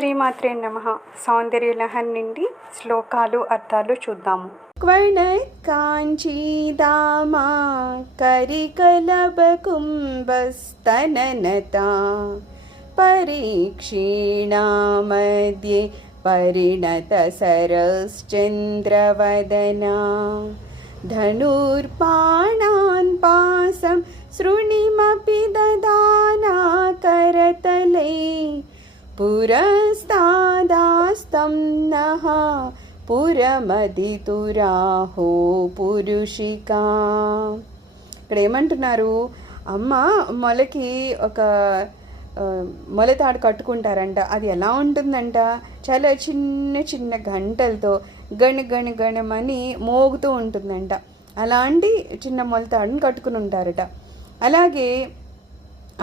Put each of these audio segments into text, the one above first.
శ్రీమాత్రే నమః. సౌందర్యలహరి నుండి శ్లోకాలు అర్థాలు చూద్దాము. క్వణత్కాంచీదామా కరికలభకుంభస్తననతా పరీక్షీణా మధ్యే పరిణతసరశ్చంద్రవదనా ధనుర్బాణాన్ పాసం శృణిమపి దదానా కరతలే పురస్తాదాస్తం నః పురమదితురాహో పురుషికా. ఇక్కడ ఏమంటున్నారు, అమ్మ మొలకి ఒక మొలతాడు కట్టుకుంటారంట. అది ఎలా ఉంటుందంట, చాలా చిన్న చిన్న గంటలతో గణమని మోగుతూ ఉంటుందంట. అలాంటి చిన్న మొలతాడుని కట్టుకుని ఉంటారట. అలాగే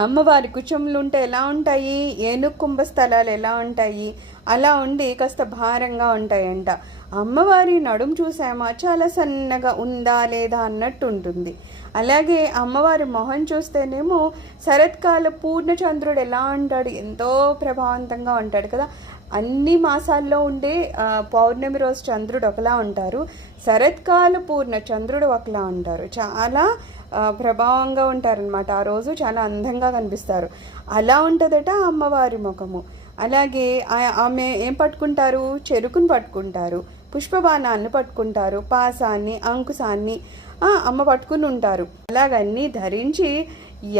అమ్మవారి కుచములు ఉంటే ఎలా ఉంటాయి, ఏనుగు కుంభస్థలాలు ఎలా ఉంటాయి, అలా ఉండి కాస్త భారంగా ఉంటాయంట. అమ్మవారి నడుము చూసామా, చాలా సన్నగా ఉందా లేదా అన్నట్టు ఉంటుంది. అలాగే అమ్మవారి మొహం చూస్తేనేమో శరత్కాల పూర్ణచంద్రుడు ఎలా ఉంటాడు, ఎంతో ప్రభావవంతంగా ఉంటాడు కదా. అన్ని మాసాల్లో ఉండే పౌర్ణమి రోజు చంద్రుడు ఒకలా ఉంటారు, శరత్కాల పూర్ణ చంద్రుడు ఒకలా ఉంటారు. చాలా ప్రభావంగా ఉంటారనమాట. ఆ రోజు చాలా అందంగా కనిపిస్తారు. అలా ఉంటుందట అమ్మవారి ముఖము. అలాగే ఆమె ఏం పట్టుకుంటారు, చెరుకును పట్టుకుంటారు, పుష్పబాణాలను పట్టుకుంటారు, పాసాన్ని అంకుశాన్ని అమ్మ పట్టుకుని ఉంటారు. అలాగన్నీ ధరించి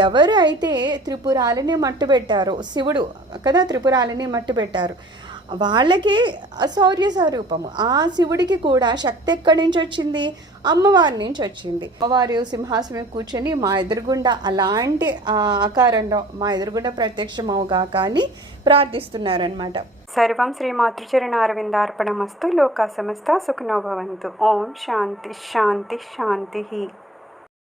ఎవరు అయితే త్రిపురాలని మట్టు పెట్టారో, శివుడు కదా త్రిపురాలని మట్టు పెట్టారు, వాళ్ళకి శౌర్య స్వరూపము. ఆ శివుడికి కూడా శక్తి ఎక్కడి నుంచి వచ్చింది, అమ్మవారి నుంచి వచ్చింది. అమ్మవారు సింహాసనం కూర్చొని మా ఎదురుగుండా అలాంటి ఆకారంలో మా ఎదురుగుండా ప్రత్యక్షమవుగా కానీ ప్రార్థిస్తున్నారనమాట. సర్వం శ్రీమాతృచరణారవిందార్పణమస్తు. లోకా సమస్త సుఖినో భవంతు. ఓం శాంతి శాంతి శాంతి.